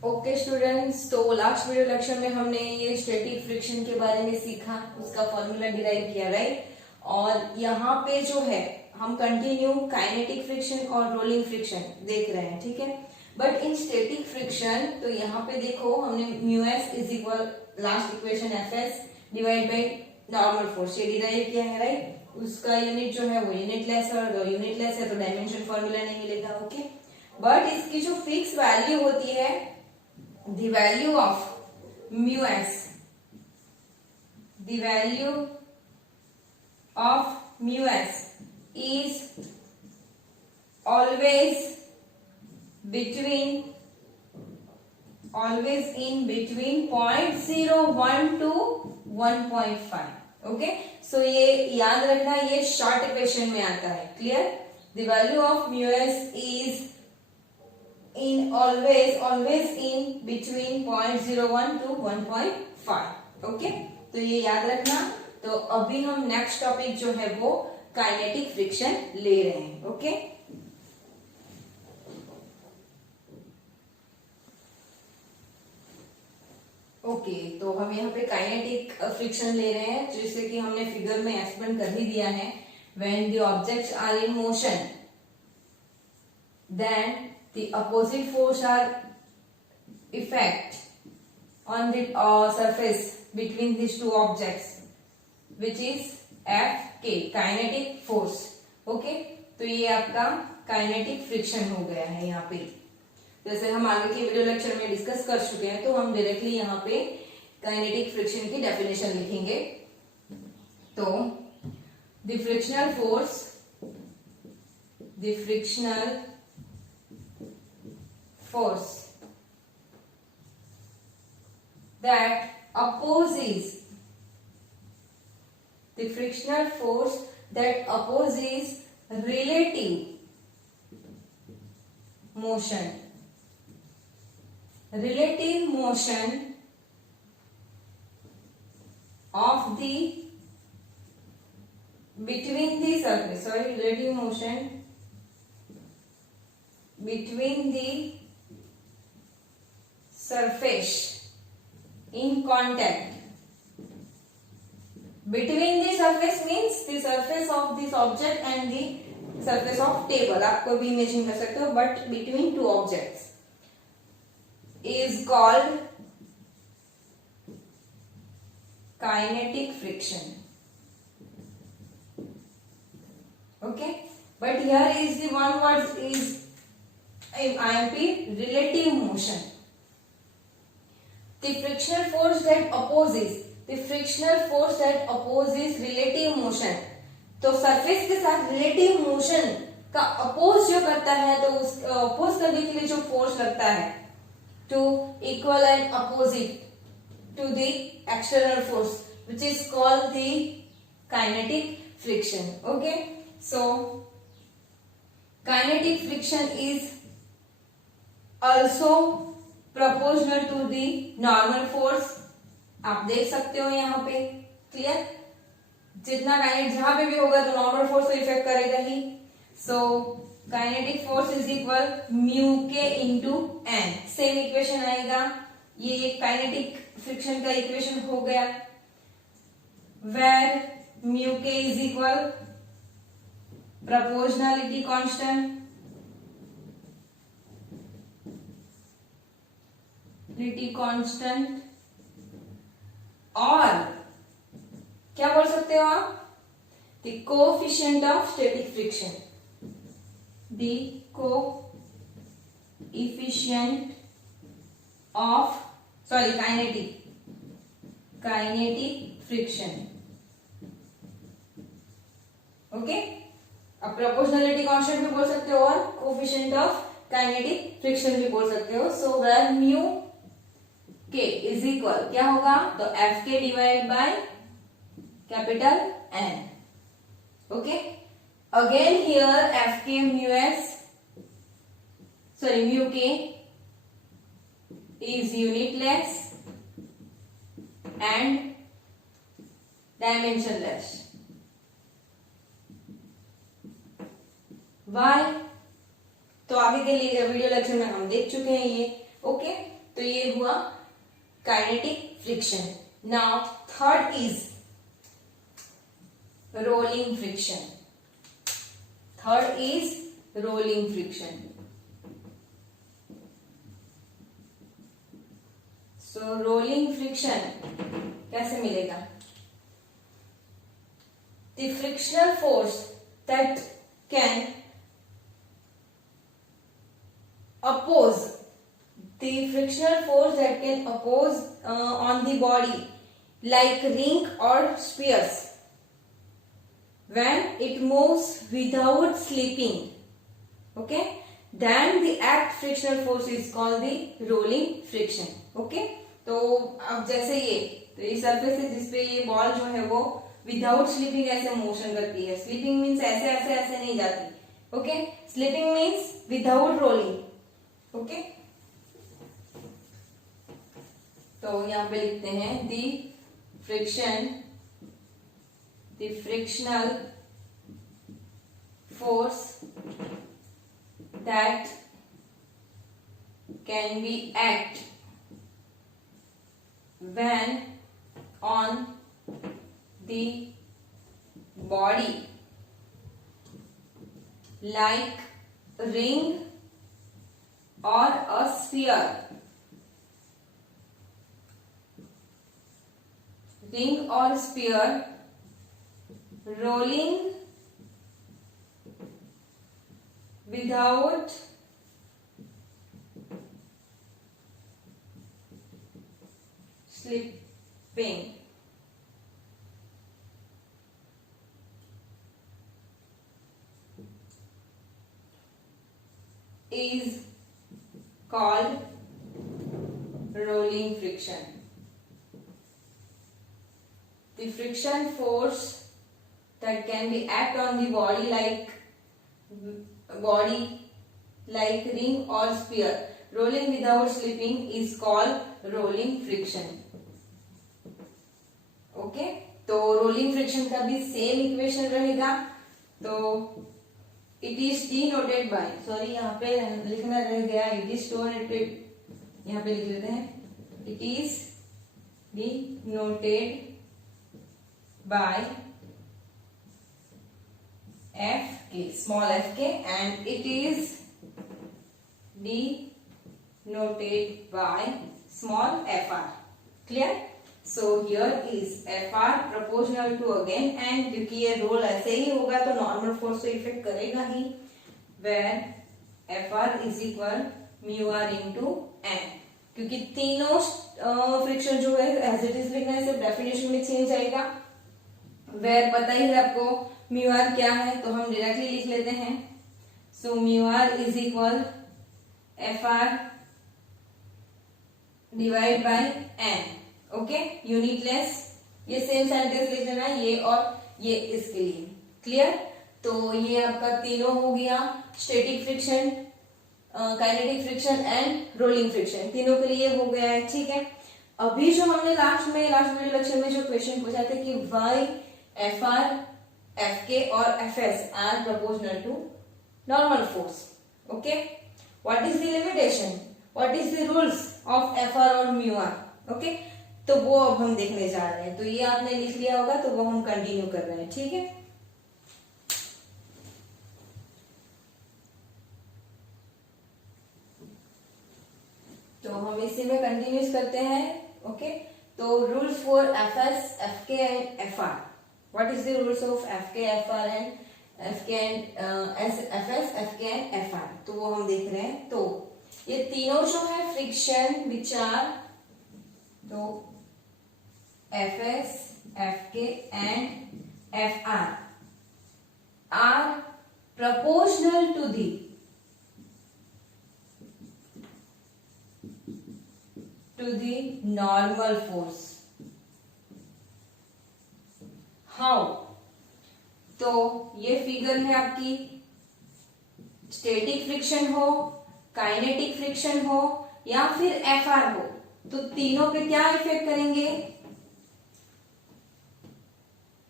Okay students, तो last video lecture में हमने ये स्टैटिक फ्रिक्शन के बारे में सीखा, उसका फॉर्मूला डिराइव किया, राइट। और यहाँ पे जो है हम कंटिन्यू काइनेटिक फ्रिक्शन और रोलिंग फ्रिक्शन देख रहे हैं, ठीक है। बट इन स्टैटिक फ्रिक्शन तो यहाँ पे देखो हमने mu S is equal last equation F S divide by normal force ये डिराइव किया है, राइट। उसका यूनिट जो है वो यूनिटलेस है, और यूनिटलेस है तो डायमेंशन फॉर्मूला नहीं मिलेगा, ओके। बट इसकी जो फिक्स वैल्यू होती है, the value of mu s, the value of mu s is always in between 0.01 to 1.5. Okay, सो ये याद रखना, ये शॉर्ट इक्वेशन में आता है, clear. the value of mu s is in always in between 0.01 to 1.5. Okay, तो ये याद रखना। तो अभी हम नेक्स्ट टॉपिक जो है वो काइनेटिक फ्रिक्शन ले रहे हैं, ओके। ओके, तो हम यहाँ पे काइनेटिक फ्रिक्शन ले रहे हैं, जैसे कि हमने फिगर में एक्सप्लेन कर ही दिया है। When the objects are in motion then the opposite force are effect on the surface between these two objects, which is Fk, kinetic force. Okay, तो ये आपका काइनेटिक फ्रिक्शन हो गया है। यहाँ पे जैसे हम आगे के वीडियो लेक्चर में डिस्कस कर चुके हैं, तो हम डायरेक्टली यहाँ पे काइनेटिक फ्रिक्शन की डेफिनेशन लिखेंगे। तो the frictional force, the frictional force that opposes, the frictional force that opposes relative motion of the between the surface, relative motion between the surface in contact. Between the surface means the surface of this object and the surface of table, आप कोई भी imagine कर सकते हो, but between two objects is called kinetic friction. Okay, but here is the one word is IMP, relative motion. The frictional force that opposes relative motion, तो surface के साथ relative motion का अपोज जो करता है, तो उस अपोज करने के लिए जो फोर्स लगता है, to equal and opposite to the external force, which is called the kinetic friction. Okay, so kinetic friction is also proportional to the normal force. आप देख सकते हो यहाँ पे, क्लियर। जितना काइनेटिक जहां पे भी होगा तो नॉर्मल फोर्स को इफेक्ट करेगा ही। So kinetic force is equal mu k into N, same equation आएगा। ये एक काइनेटिक फ्रिक्शन का इक्वेशन हो गया, वेर म्यू के is equal proportionality constant, constant, और क्या बोल सकते हो आप, the coefficient of static friction, the coefficient of kinetic friction. Okay, अब प्रोपोर्शनलिटी कांस्टेंट भी बोल सकते हो और कोएफिशिएंट ऑफ काइनेटिक फ्रिक्शन भी बोल सकते हो। सो वेयर म्यू के इज इक्वल क्या होगा, तो F K divide by capital N. Okay, again here F K mu K is unitless and dimensionless. Why? तो आगे के वीडियो लेक्चर में हम देख चुके हैं ये, ओके। तो ये हुआ kinetic friction. Now third is rolling friction. Third is rolling friction. So rolling friction कैसे मिलेगा? The frictional force that can oppose on the body like ring or spheres when it moves without slipping, okay, then the act frictional force is called the rolling friction. okay, तो अब जैसे ये surface है जिसपे ये ball जो है वो विदाउट स्लिपिंग ऐसे मोशन करती है. स्लिपिंग मीन्स ऐसे ऐसे ऐसे नहीं जाती. Okay, slipping means without rolling. Okay, तो यहां पे लिखते हैं the frictional force that can be act when on the body like ring or a sphere. Ring or sphere rolling without slipping. Is called rolling friction. The friction force that can be act on the body like ring or sphere rolling without slipping is called rolling friction. Okay, तो rolling friction का भी same equation रहेगा. तो it is denoted by, sorry यहाँ पे लिखना रह गया, इट इज डिनोटेड, यहाँ पे लिख लेते हैं, it is denoted by F के, small F K, and it is denoted by small F R. Clear? So here is Fr proportional to again, and क्योंकि ये रोल ऐसे ही होगा तो नॉर्मल फोर्स तो इफेक्ट करेगा ही, where Fr is equal mu r into n. क्योंकि तीनों friction जो है एज इट इज लिखना है, सिर्फ डेफिनेशन में चेंज आएगा. where पता ही है आपको mu r क्या है, तो हम डायरेक्टली लिख लेते हैं. so mu r is equal Fr divide by n. Okay, unitless. ये सेम सेंटेंस लिख लेना, ये और ये इसके लिए. क्लियर? तो ये आपका तीनों हो गया, static friction, kinetic friction and rolling friction, तीनों के लिए हो गया है. ठीक है, अभी जो हमने लास्ट वीडियो लेक्चर में जो क्वेश्चन पूछा था कि Y F R, F K और F S R proportional to normal force. Okay, what is the limitation, what is the rules of F R और म्यू आर. ओके, तो वो अब हम देखने जा रहे हैं. तो ये आपने लिख लिया होगा, तो वो हम कंटिन्यू कर रहे हैं. ठीक है, तो हम इसी में कंटिन्यूस करते हैं. ओके, तो rules for F S, F K and F R. What is the rules of F K, F R and F K and F S, F K and F R, तो वो हम देख रहे हैं. तो ये तीनों जो है फ्रिक्शन विचार, तो Fs, Fk and Fr are proportional to the normal force. How? तो ये फिगर है आपकी, स्टैटिक फ्रिक्शन हो, काइनेटिक फ्रिक्शन हो या फिर Fr हो, तो तीनों पे क्या इफेक्ट करेंगे?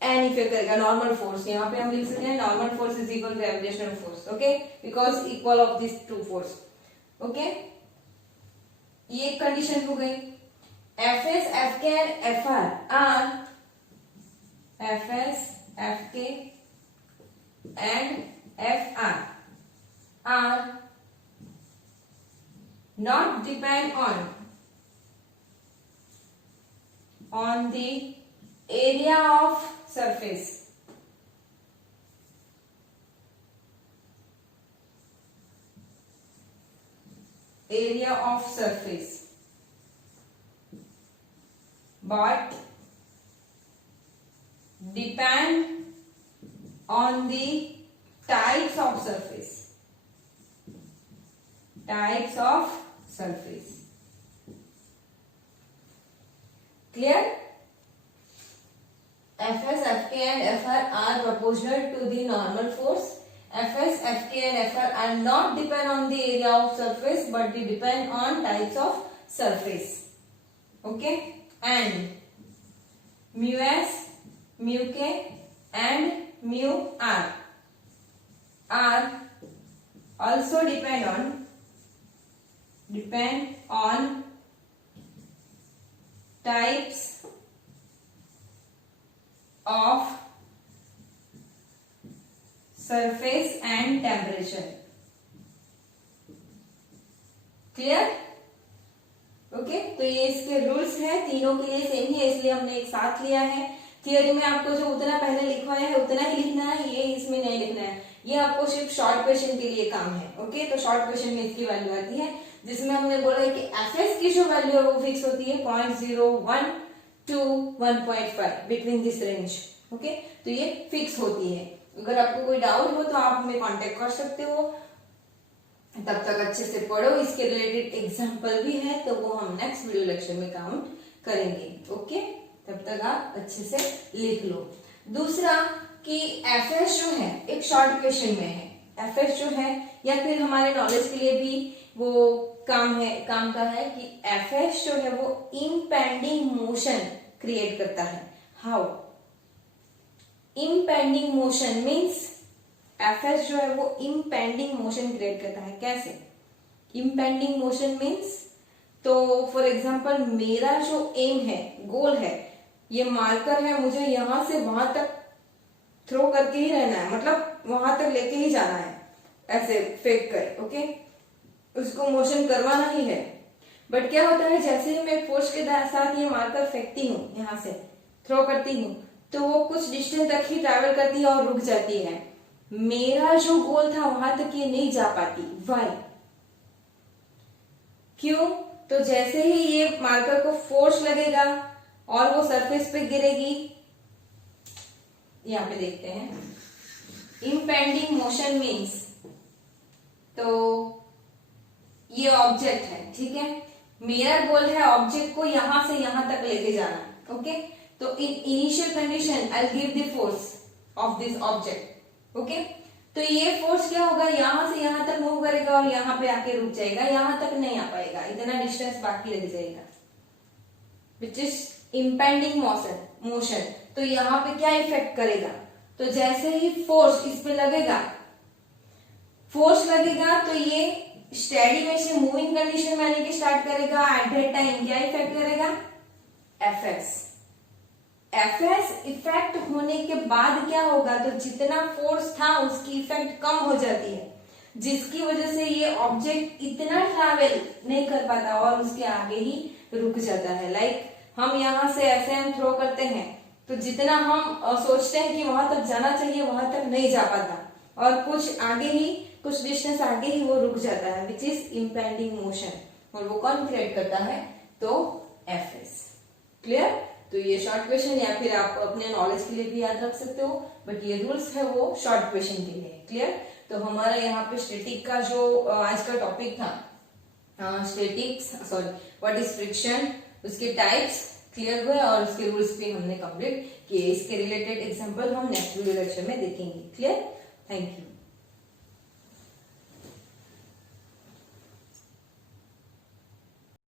एन इफेक्ट करेगा, नॉर्मल फोर्स. यहाँ पे हम लिख सकते हैं normal force is equal gravitational force. Okay, because equal of this two force. Okay, ये एक कंडीशन हो गई। Fs, Fk and Fr are Fs, Fk and Fr are not depend on the area of surface. Area of surface, but depend on the types of surface. Types of surface. Clear? Fs, Fk and Fr are proportional to the normal force. Fs, Fk and Fr are not depend on the area of surface, but they depend on types of surface. Okay? And mu s, mu k and mu r are also depend on types of surface and temperature. Clear? Okay, तो ये इसके rules है, तीनों के लिए same ही है, इसलिए हमने एक साथ लिया है। थियरी में आपको जो उतना पहले लिखवाया है उतना ही लिखना है, ये इसमें नहीं लिखना है। ये आपको सिर्फ शॉर्ट क्वेश्चन के लिए काम है। ओके, तो शॉर्ट क्वेश्चन में इसकी वैल्यू आती है, जिसमें हमने बोला है कि Fs की जो वैल्यू है वो फिक्स होती है 0.01 to 1.5 between this range. Okay, तो ये फिक्स होती है। अगर आपको कोई डाउट हो तो आप हमें कांटेक्ट कर सकते हो। तब तक अच्छे से पढ़ो, इसके रिलेटेड एग्जाम्पल भी है तो वो हम नेक्स्ट वीडियो लेक्चर में काउंट करेंगे। ओके, तब तक आप अच्छे से लिख लो। दूसरा कि Fs जो है एक शॉर्ट क्वेश्चन में है, Fs जो है या फिर हमारे नॉलेज के लिए भी वो काम का है कि Fs जो है वो इम्पेंडिंग मोशन क्रिएट करता है। How? Impending motion means Fs जो है वो इम्पेंडिंग मोशन क्रिएट करता है। कैसे इम्पेंडिंग मोशन मीन्स? तो फॉर एग्जांपल मेरा जो एम है, गोल है, ये मार्कर है, मुझे यहां से वहां तक थ्रो करके ही रहना है, मतलब वहां तक लेके ही जाना है, ऐसे फेंक कर। ओके, उसको मोशन करवाना ही है। बट क्या होता है, जैसे ही मैं फोर्स के साथ ये मार्कर फेंकती हूँ, यहां से थ्रो करती हूँ, तो वो कुछ डिस्टेंस तक ही ट्रैवल करती है और रुक जाती है। मेरा जो गोल था वहां तक ये नहीं जा पाती। वाई? क्यों? तो जैसे ही ये मार्कर को फोर्स लगेगा और वो सरफेस पे गिरेगी, यहां पे देखते हैं इम्पेंडिंग मोशन मीन्स, तो ये ऑब्जेक्ट है, ठीक है, मेरा गोल है ऑब्जेक्ट को यहां से यहां तक लेके जाना। ओके, तो in initial condition I give the force of this object. Okay, तो ये फोर्स क्या होगा, यहां से यहां तक मूव करेगा और यहां पे आके रुक जाएगा, यहां तक नहीं आ पाएगा, इतना डिस्टेंस बाकी रह जाएगा, विच इज इम्पेंडिंग मोशन। तो यहाँ पे क्या इफेक्ट करेगा, तो जैसे ही फोर्स इस पे लगेगा, तो ये स्टेडी में से मूविंग कंडीशन में आने की स्टार्ट करेगा। एट दैट टाइम क्या इफेक्ट करेगा, एफएस इफेक्ट होने के बाद क्या होगा, तो जितना फोर्स था उसकी इफेक्ट कम हो जाती है, जिसकी वजह से ये ऑब्जेक्ट इतना ट्रैवल नहीं कर पाता और उसके आगे ही रुक जाता है। लाइक हम यहाँ से ऐसे हम थ्रो करते हैं, तो जितना हम सोचते हैं कि वहां तक जाना चाहिए वहां तक नहीं जा पाता और कुछ डिस्टेंस आगे ही वो रुक जाता है, विच इज इम्पेंडिंग मोशन। और वो कौन क्रिएट करता है, तो एफएस। क्लियर? तो ये शॉर्ट क्वेश्चन या फिर आप अपने नॉलेज के लिए भी याद रख सकते हो, बट ये रूल्स है वो शॉर्ट क्वेश्चन के लिए। क्लियर? तो हमारा यहाँ पे स्टैटिक का जो आज का टॉपिक था, व्हाट इज फ्रिक्शन, उसके टाइप्स क्लियर हुए और उसके रूल्स भी हमने कंप्लीट किए। इसके रिलेटेड एग्जांपल हम नेक्स्ट वीडियो लेक्चर में देखेंगे। क्लियर? Thank you.